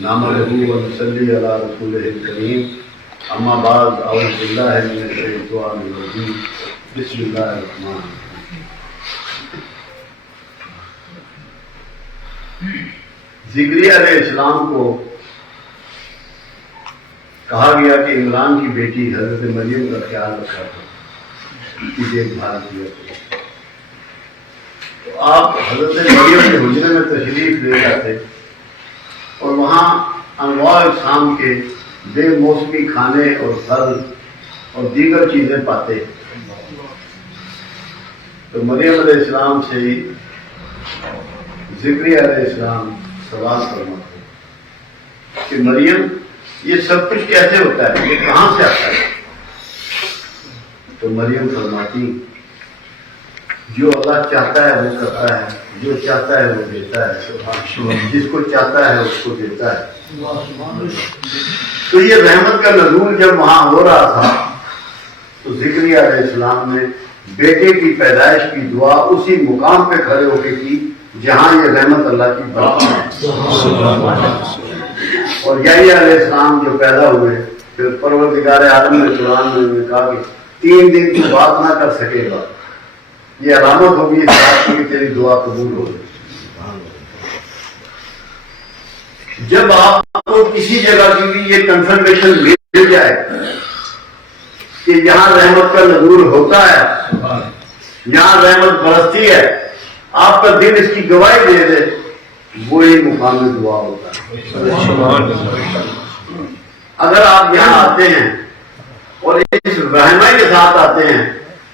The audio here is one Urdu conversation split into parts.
نحمده ونصلي على رسوله الكريم اما بعد اعوذ بالله من الشيطان الرجيم بسم الله الرحمن الرحيم. زکریا علیہ السلام کو کہا گیا کہ عمران کی بیٹی حضرت مریم کا خیال رکھا تھا، اس کی دیکھ بھال کیا. تو آپ حضرت مریم کے حجرے میں تشریف لے جاتے اور وہاں انواع اقسام کے بے موسمی کھانے اور پھل اور دیگر چیزیں پاتے. تو مریم علیہ السلام سے ہی زکریا علیہ السلام سوال فرماتے کہ مریم یہ سب کچھ کیسے ہوتا ہے، یہ کہاں سے آتا ہے؟ تو مریم فرماتی جو اللہ چاہتا ہے وہ کرتا ہے، جو چاہتا ہے وہ دیتا ہے، جس کو چاہتا ہے اس کو دیتا ہے. تو یہ رحمت کا نزول جب وہاں ہو رہا تھا تو زکریا علیہ السلام نے بیٹے کی پیدائش کی دعا اسی مقام پہ کھڑے ہو کے کی جہاں یہ رحمت اللہ کی برکت ہے. اور یحییٰ علیہ السلام جو پیدا ہوئے پھر پروردگار عالم نے قرآن میں کہا کہ 3 دن تو بات نہ کر سکے گا، یہ علامت ہوگی اس بات کی کہ تیری دعا قبول ہوگی. جب آپ کو کسی جگہ کی بھی یہ کنفرمیشن مل جائے کہ یہاں رحمت کا نزول ہوتا ہے، یہاں رحمت برستی ہے، آپ کا دل اس کی گواہی دے دے، وہی مقام دعا ہوتا ہے. اگر آپ یہاں آتے ہیں اور اس رہنمائی کے ساتھ آتے ہیں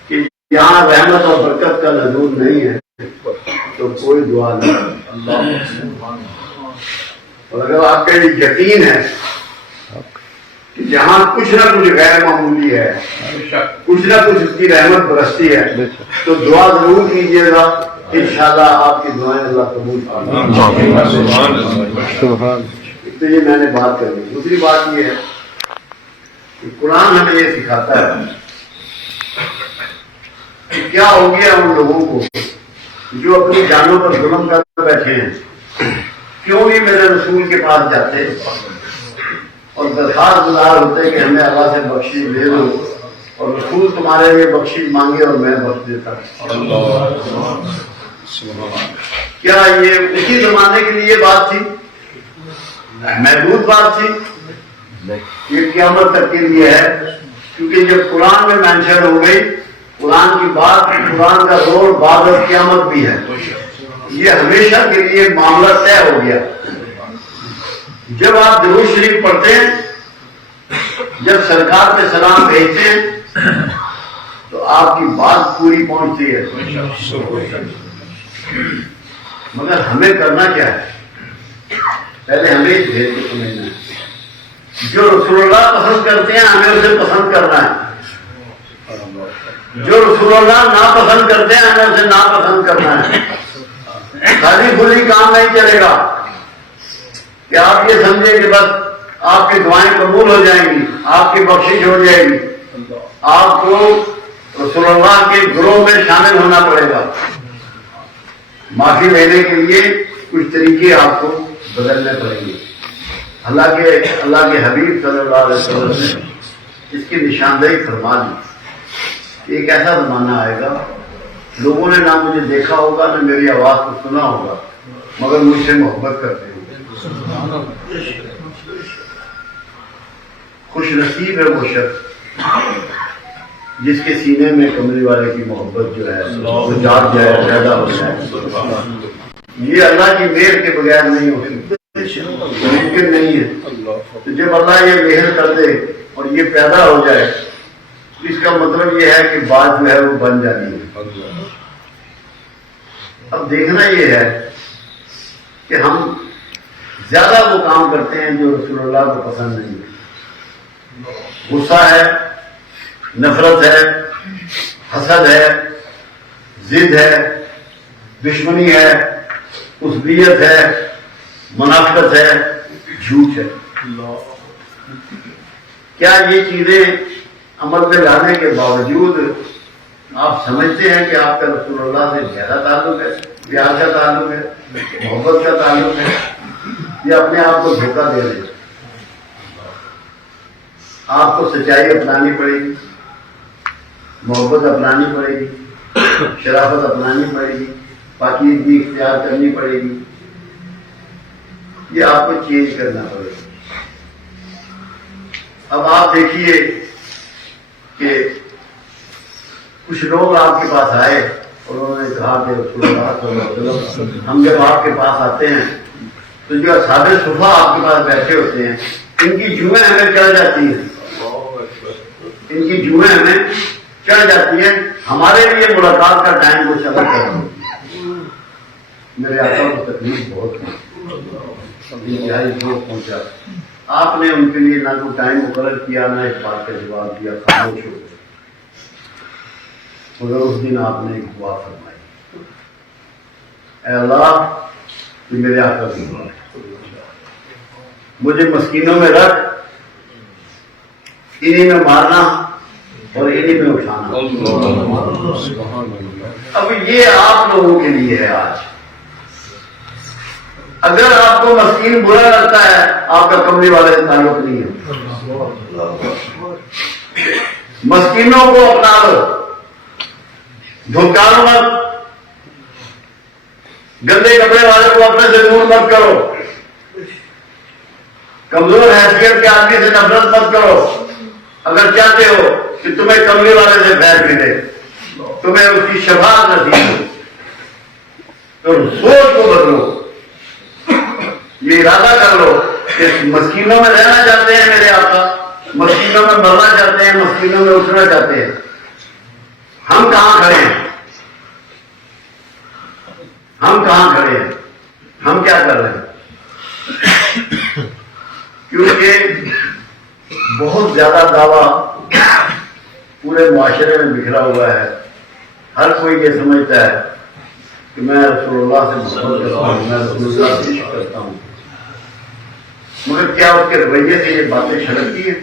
کہ یہاں رحمت اور برکت کا نزول نہیں ہے تو کوئی دعا نہیں. اور اگر آپ کا یقین ہے کہ جہاں کچھ نہ کچھ غیر معمولی ہے، کچھ نہ کچھ اس کی رحمت برستی ہے، تو دعا ضرور کیجیے گا، انشاءاللہ آپ کی دعائیں اللہ قبول فرمائے. تو یہ میں نے بات کر دی. دوسری بات یہ ہے کہ قرآن ہمیں یہ سکھاتا ہے کہ کیا ہو گیا ان لوگوں کو جو اپنی جانوں پر ظلم کر بیٹھے ہیں، کیوں نہیں میرے رسول کے پاس جاتے اور درخواست گزار ہوتے کہ ہمیں اللہ سے بخشش دے دو، اور رسول تمہارے لیے بخشش مانگے اور میں بخش دیتا. کیا یہ اسی زمانے کے لیے بات تھی، محدود بات تھی؟ یہ قیامت تک کے لیے ہے، کیونکہ جب قرآن میں مینشن ہو گئی، قرآن کی بات، قرآن کا دور بعد از قیامت بھی ہے، یہ ہمیشہ کے لیے معاملہ طے ہو گیا. جب آپ درود شریف پڑھتے ہیں، جب سرکار کے سلام بھیجتے ہیں تو آپ کی بات پوری پہنچتی ہے. مگر ہمیں کرنا کیا ہے؟ پہلے ہمیں اس بھید کو سمجھنا ہے. جو رسول اللہ پسند کرتے ہیں ہمیں اسے پسند کرنا ہے، جو رسول اللہ ناپسند کرتے ہیں ہمیں اسے ناپسند کرنا ہے. خالی بری کام نہیں چلے گا کہ آپ یہ سمجھیں کہ بس آپ کی دعائیں قبول ہو جائیں گی، آپ کی بخشش ہو جائے گی. آپ کو رسول اللہ کے گروہ میں شامل ہونا پڑے گا. معافی لینے کے لیے کچھ طریقے آپ کو بدلنے پڑیں گے. اللہ کے حبیب صلی اللہ علیہ وسلم نے اس کی نشاندہی فرما دی کہ ایک ایسا زمانہ آئے گا لوگوں نے نہ مجھے دیکھا ہوگا نہ میری آواز کو سنا ہوگا، مگر مجھ سے محبت کرتے ہوں گے. خوش نصیب ہے وہ شخص جس کے سینے میں کملی والے کی محبت جو ہے وہ جاگ جائے، پیدا ہو جائے. یہ اللہ کی مہر کے بغیر نہیں ہو سکتا، ممکن نہیں ہے. تو جب اللہ یہ مہر کر دے اور یہ پیدا ہو جائے تو اس کا مطلب یہ ہے کہ بات جو ہے وہ بن جانی ہے. اب دیکھنا یہ ہے کہ ہم زیادہ وہ کام کرتے ہیں جو رسول اللہ کو پسند نہیں ہے. غصہ ہے، نفرت ہے، حسد ہے، ضد ہے، دشمنی ہے، عصبیت ہے، منافقت ہے، جھوٹ ہے. کیا یہ چیزیں عمل میں لانے کے باوجود آپ سمجھتے ہیں کہ آپ کا رسول اللہ سے زیادہ تعلق ہے، پیار کا تعلق ہے، محبت کا تعلق ہے؟ یہ اپنے آپ کو دھوکہ دے رہے ہیں. آپ کو سچائی اپنانی پڑے گی, محبت اپنانی پڑے گی, شرافت اپنانی پڑے گی, پاکیزگی اختیار کرنی پڑے گی. یہ آپ کو چینج کرنا پڑے گا. اب آپ دیکھیے کہ کچھ لوگ آپ کے پاس آئے اور انہوں نے کہا کہ رسول اللہ صلی اللہ علیہ وسلم, ہم جب آپ کے پاس آتے ہیں تو جو اصحاب صفا آپ کے پاس بیٹھے ہوتے ہیں, ان کی جوئیں ہمیں چڑھ جاتی ہیں, ان کی جوئیں ہمیں چڑھ جاتی ہیں. ہمارے لیے ملاقات کا ٹائم کچھ الگ کرنا. میرے آقا کو تکلیف بہت انتہائی دور پہنچا. آپ نے ان کے لیے نہ کوئی ٹائم مقرر کیا, نہ اس بات کا جواب دیا, خاموش ہو گئے. مگر اس دن آپ نے ایک دعا فرمائی, اے اللہ تو میرے آقا کی دعا, مجھے مسکینوں میں رکھ, انہیں میں مارنا اور انہیں میں اٹھانا. اب یہ آپ لوگوں کے لیے ہے. آج اگر آپ کو مسکین برا لگتا ہے, آپ کا کملی والے سے تعلق نہیں ہے. مسکینوں کو اپنا لو, دھوکارو مت, گندے کپڑے والے کو اپنے سے دور مت کرو, کمزور حیثیت کے آدمی سے نفرت مت کرو. اگر چاہتے ہو کہ تمہیں کملی والے سے خیر ملے, تمہیں اس کی شفاعت نصیب ہو, تو سوچ کو بدلو. یہ ارادہ کر لو کہ مسکینوں میں رہنا چاہتے ہیں میرے آقا, مسکینوں میں مرنا چاہتے ہیں, مسکینوں میں اٹھنا چاہتے ہیں. ہم کہاں کھڑے ہیں, ہم کہاں کھڑے ہیں, ہم کیا کر رہے ہیں؟ کیونکہ بہت زیادہ دعویٰ پورے معاشرے میں بکھرا ہوا ہے. ہر کوئی یہ سمجھتا ہے کہ میں رسول اللہ سے محبت کرتا ہوں, میں رسول اللہ سے عشق کرتا ہوں, مگر کیا اس کے رویے سے یہ باتیں چھلکتی ہیں؟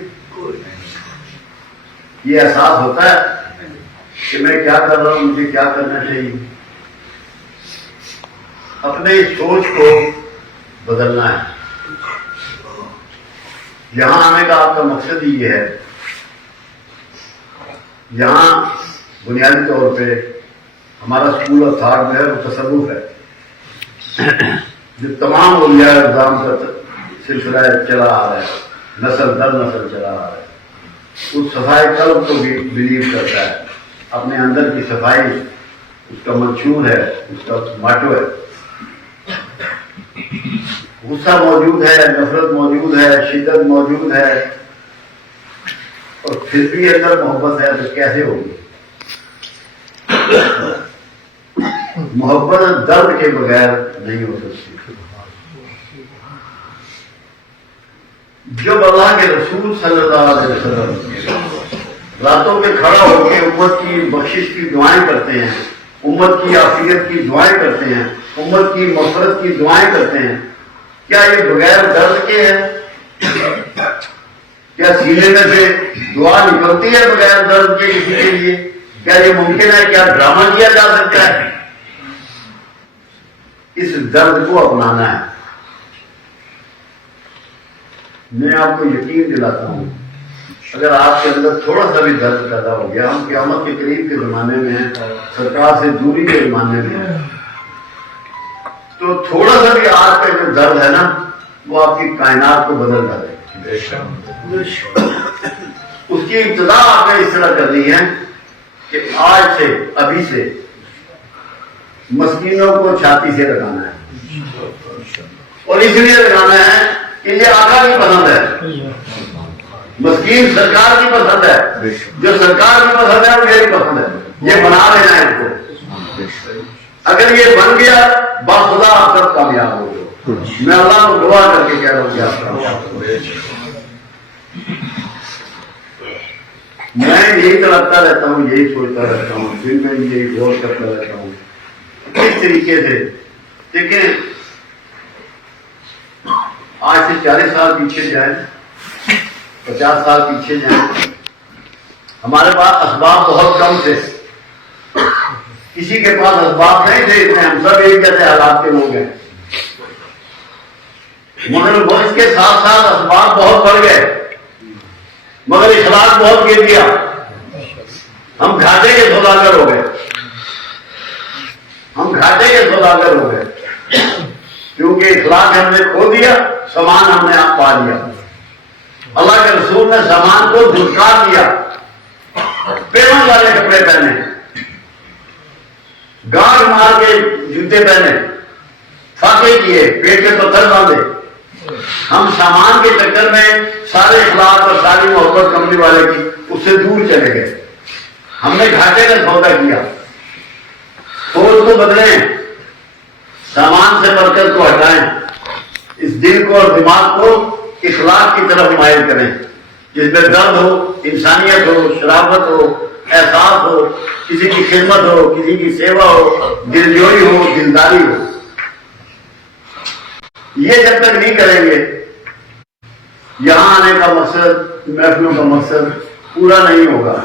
یہ احساس ہوتا ہے کہ میں کیا کر رہا ہوں, مجھے کیا کرنا چاہیے. اپنے سوچ کو بدلنا ہے. یہاں آنے کا آپ کا مقصد ہی یہ ہے. یہاں بنیادی طور پہ ہمارا اسکول آف تھاٹ جو ہے وہ تصوف ہے, جو تمام اولیاء اعظام کا سلسلہ چلا آ رہا ہے, نسل در نسل چلا آ رہا ہے. اس صفائی قلب کو بھی بلیو کرتا ہے. اپنے اندر کی صفائی اس کا منشور ہے, اس کا ماٹو ہے. غصہ موجود ہے, نفرت موجود ہے, شدت موجود ہے, اور پھر بھی اندر محبت ہے تو کیسے ہوگی؟ محبت درد کے بغیر نہیں ہو سکتی. جب اللہ کے رسول صلی اللہ علیہ وسلم راتوں پہ کھڑا ہو کے امت کی بخشش کی دعائیں کرتے ہیں, امت کی عافیت کی دعائیں کرتے ہیں, امت کی مغفرت کی دعائیں کرتے ہیں, کیا یہ بغیر درد کے ہے؟ کیا سینے میں سے دعا نکلتی ہے بغیر درد کے کسی کے لیے؟ کیا یہ ممکن ہے؟ کیا ڈرامہ کیا جا سکتا ہے؟ اس درد کو اپنانا ہے. میں آپ کو یقین دلاتا ہوں, اگر آپ کے اندر تھوڑا سا بھی درد پیدا ہو گیا, ہم قیامت کے قریب کے زمانے میں ہیں, سرکار سے دوری کے زمانے میں ہیں, تو تھوڑا سا بھی آج کا جو درد ہے نا, وہ آپ کی کائنات کو بدل ڈالے. اس کی ابتدا آپ نے اس طرح کرنی ہے کہ آج سے, ابھی سے مسکینوں کو چھاتی سے لگانا ہے, اور اس لیے لگانا ہے کہ یہ آقا کی پسند ہے. مسکین سرکار کی پسند ہے, جو سرکار کی پسند ہے وہ میری پسند ہے. یہ بنا لینا ہے ان کو. اگر یہ بن گیا باخدا آپ سب کامیاب ہو گئے. میں اللہ کو دعا کر کے کہہ رہا ہوں کہ آپ کامیاب ہو. میں یہی تڑپتا رہتا ہوں, یہی سوچتا رہتا ہوں, دن میں یہی غور کرتا رہتا ہوں کس طریقے سے. دیکھیں, آج سے 40 سال پیچھے جائیں, 50 سال پیچھے جائیں, ہمارے پاس اسباب بہت کم تھے. کسی کے پاس اسباب نہیں تھے اتنے, ہم سب ایک جیسے حالات کے لوگ ہیں. مگر وہ اس کے ساتھ ساتھ اسباب بہت بڑھ گئے، مگر اخلاق بہت گر گیا، ہم گھاٹے کے سوداگر ہو گئے، ہم گھاٹے کے سوداگر ہو گئے، کیونکہ اخلاق ہم نے کھو دیا، سامان ہم نے آپ پا لیا۔ اللہ کے رسول نے سامان کو دھتکار دیا، پیمنٹ والے کپڑے پہنے، گاڑ مار کے جوتے پہنے، فاقے کیے، پیٹ کے پتھر باندھے۔ ہم سامان کے چکر میں سارے اخلاق اور ساری محبت کمپنی والے کی اس سے دور چلے گئے، ہم نے گھاٹے کا سودا کیا۔ سوچ کو بدلیں، سامان سے برکت کو ہٹائیں، اس دل کو اور دماغ کو اخلاق کی طرف مائل کریں، جس میں درد ہو، انسانیت ہو، شرافت ہو، احساس ہو، کسی کی خدمت ہو، کسی کی سیوا ہو، دلجوئی ہو، دلداری ہو۔ یہ جب تک نہیں کریں گے، یہاں آنے کا مقصد، محفلوں کا مقصد پورا نہیں ہوگا۔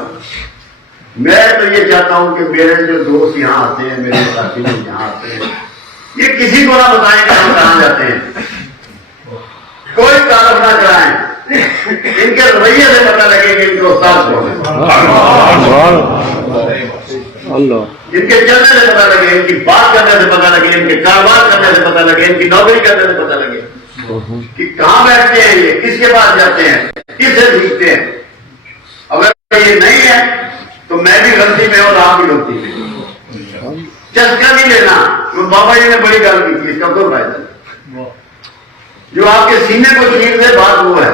میں تو یہ چاہتا ہوں کہ میرے جو دوست یہاں آتے ہیں، میرے ساتھی لوگ یہاں آتے ہیں، یہ کسی کو نہ بتائیں کہ ہم کہاں جاتے ہیں، کوئی تعارف نہ کرائیں، ان کے رویے سے پتہ لگے کہ ان کے استاد کون ہیں، ان کے چلنے سے پتہ لگے، ان کی بات کرنے سے پتہ لگے، ان کے کاروبار کرنے سے پتہ لگے، ان کی نوکری کرنے سے پتہ لگے کہ کہاں بیٹھتے ہیں، یہ کس کے پاس جاتے ہیں، کس سے سیکھتے ہیں۔ اگر یہ نہیں ہے تو میں بھی غلطی میں اور آپ بھی غلطی میں۔ چسکا نہیں لینا، بابا جی نے بڑی گل کی تھی، اس کا کوئی فائدہ نہیں۔ جو آپ کے سینے کو چیر دے بات وہ ہے،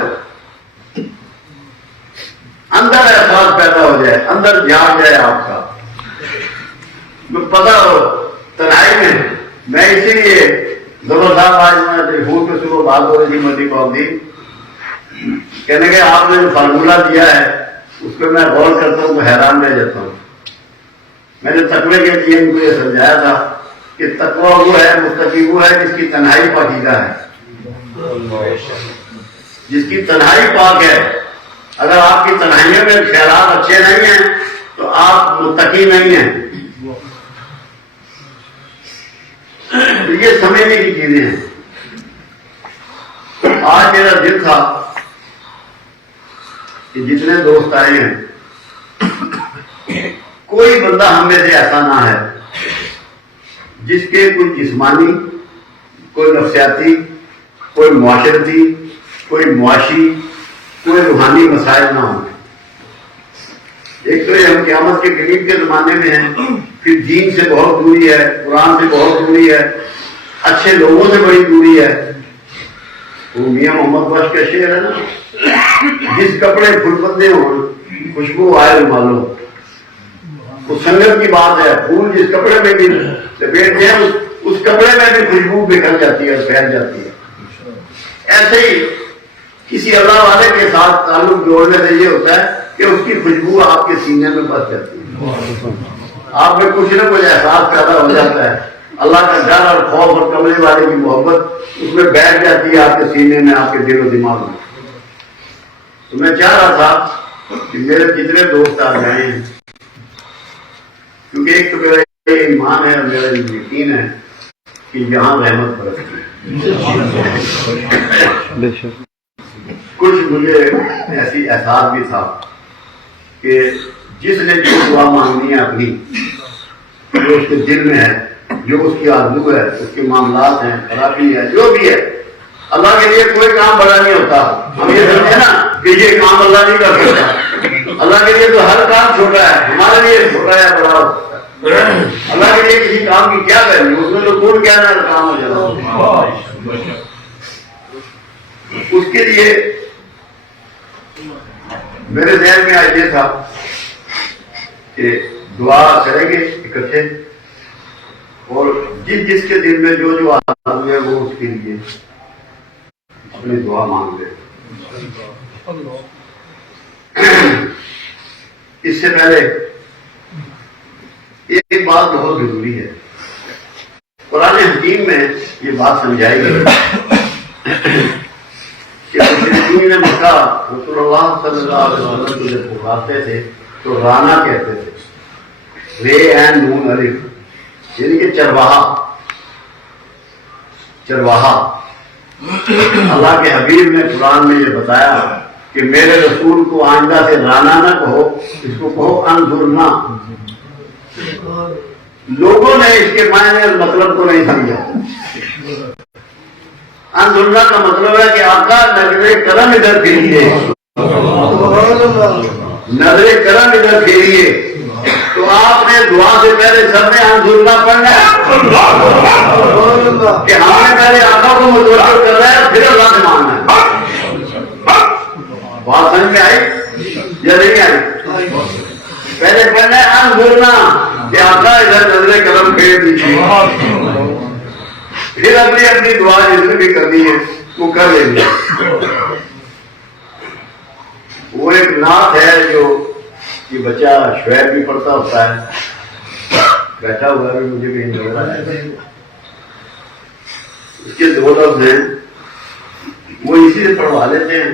اندر احساس پیدا ہو جائے، اندر جاگ جائے آپ کا، پتا ہو تنہائی میں اسی لیے ضرور صاحب آج میں ٹیلیفون پہ صبح بات ہو رہی تھی مدی قومی کہنے کہ آپ نے جو فارمولہ دیا ہے اس پہ میں غور کرتا ہوں تو حیران رہ جاتا ہوں۔ میں نے تقوی کے لیے ان کو یہ سمجھایا تھا کہ تقوی وہ ہے، متقی وہ ہے جس کی تنہائی پاکیزہ ہے، جس کی تنہائی پاک ہے۔ اگر آپ کی تنہائیوں میں خیالات اچھے نہیں ہیں تو آپ متقی نہیں ہیں۔ تو یہ سمجھنے کی چیزیں ہیں۔ آج میرا دل تھا کہ جتنے دوست آئے ہیں کوئی بندہ ہم میں سے ایسا نہ ہے جس کے کوئی جسمانی، کوئی نفسیاتی، کوئی معاشرتی، کوئی معاشی، کوئی روحانی مسائل نہ ہوں۔ ایک تو یہ ہم قیامت کے قریب کے زمانے میں ہیں، پھر دین سے بہت دوری ہے، قرآن سے بہت دوری ہے، اچھے لوگوں سے بڑی دوری ہے۔ وہ میاں محمد بخش کا شعر ہے نا، جس کپڑے پھل پتے ہوں خوشبو آئے رومالوں، وہ سنگت کی بات ہے۔ پھول جس کپڑے میں بھی لپیٹتے ہیں اس کپڑے میں بھی خوشبو بکھر جاتی ہے، پھیل جاتی ہے۔ ایسے ہی کسی اللہ والے کے ساتھ تعلق جوڑنے سے یہ ہوتا ہے کہ اس کی خوشبو آپ کے سینے میں بس جاتی ہے، آپ میں کچھ نہ کچھ احساس پیدا ہو جاتا ہے، اللہ کا ڈر اور خوف اور کمرے والے کی محبت اس میں بیٹھ جاتی ہے آپ کے سینے میں، آپ کے دل و دماغ میں۔ تو میں چاہ رہا تھا کہ میرے جتنے دوست آ گئے ہیں، کیونکہ ایک تو میرا یہ ایمان ہے اور میرا یقین ہے کہ یہاں رحمت برستی ہے۔ کچھ مجھے ایسی احساس بھی تھا کہ جس نے جو دعا مانگنی ہے اپنی، جو اس کے دل میں ہے، جو اس کی آرزو ہے، اس کے معاملات ہیں، خرابی ہے، جو بھی ہے، اللہ کے لیے کوئی کام بڑا نہیں ہوتا۔ ہم یہ سمجھے نا کہ یہ کام اللہ نہیں کر سکتا، اللہ کے لیے تو ہر کام چھوٹا ہے، ہمارے لیے چھوٹا ہے بڑا ہو سکتا ہے۔ اللہ کے لیے کسی کام کی کیا کرنی، اس میں تو کون کیا نہ کام ہو جاتا۔ اس کے لیے میرے ذہن میں آج یہ تھا کہ دعا کریں گے اکٹھے، اور جس جس کے دل میں جو جو آرزو ہے وہ اس کے لیے اپنی دعا مانگ لے۔ اس سے پہلے ایک بات بہت ضروری ہے، قرآن حکیم میں یہ بات سمجھائی گئی کہ مشرکین مکہ رسول اللہ صلی اللہ علیہ وسلم کو جب پکارتے تھے تو رانا کہتے تھے، رے این نون الف، یعنی کہ چرواہا، چرواہا۔ اللہ کے حبیب نے قرآن میں یہ بتایا کہ میرے رسول کو آئندہ سے رانا نہ کہو، اس کو کہو انظرنا۔ لوگوں نے اس کے معنی اور مطلب کو نہیں سمجھا۔ انظرنا کا مطلب ہے کہ آقا نظر کرم ادھر پھیریے، نظر کرم ادھر پھیریے۔ تو آپ نے دعا سے پہلے سب نے انظرنا پڑھنا ہے کہ ہم نے پہلے آقا کو متوجہ کر رہا ہے پھر اللہ سے مانگنا ہے۔ بات سمجھ میں آئی یا نہیں آئی؟ پہلے پڑھنا ہے انظرنا کہ آقا ادھر نظر کرم پھیر دیجیے، پھر اپنی اپنی دعا جس نے بھی کرنی ہے وہ کر لیں گے۔ وہ ایک نعت ہے جو یہ بچہ شعیب بھی پڑھتا ہوتا ہے، بیٹھا ہوا بھی مجھے بھی نظر آیا ہے۔ اس کے دو لفظ ہیں، وہ اسی سے پڑھوا لیتے ہیں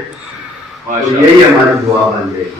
تو یہی ہماری دعا بن جائے گی۔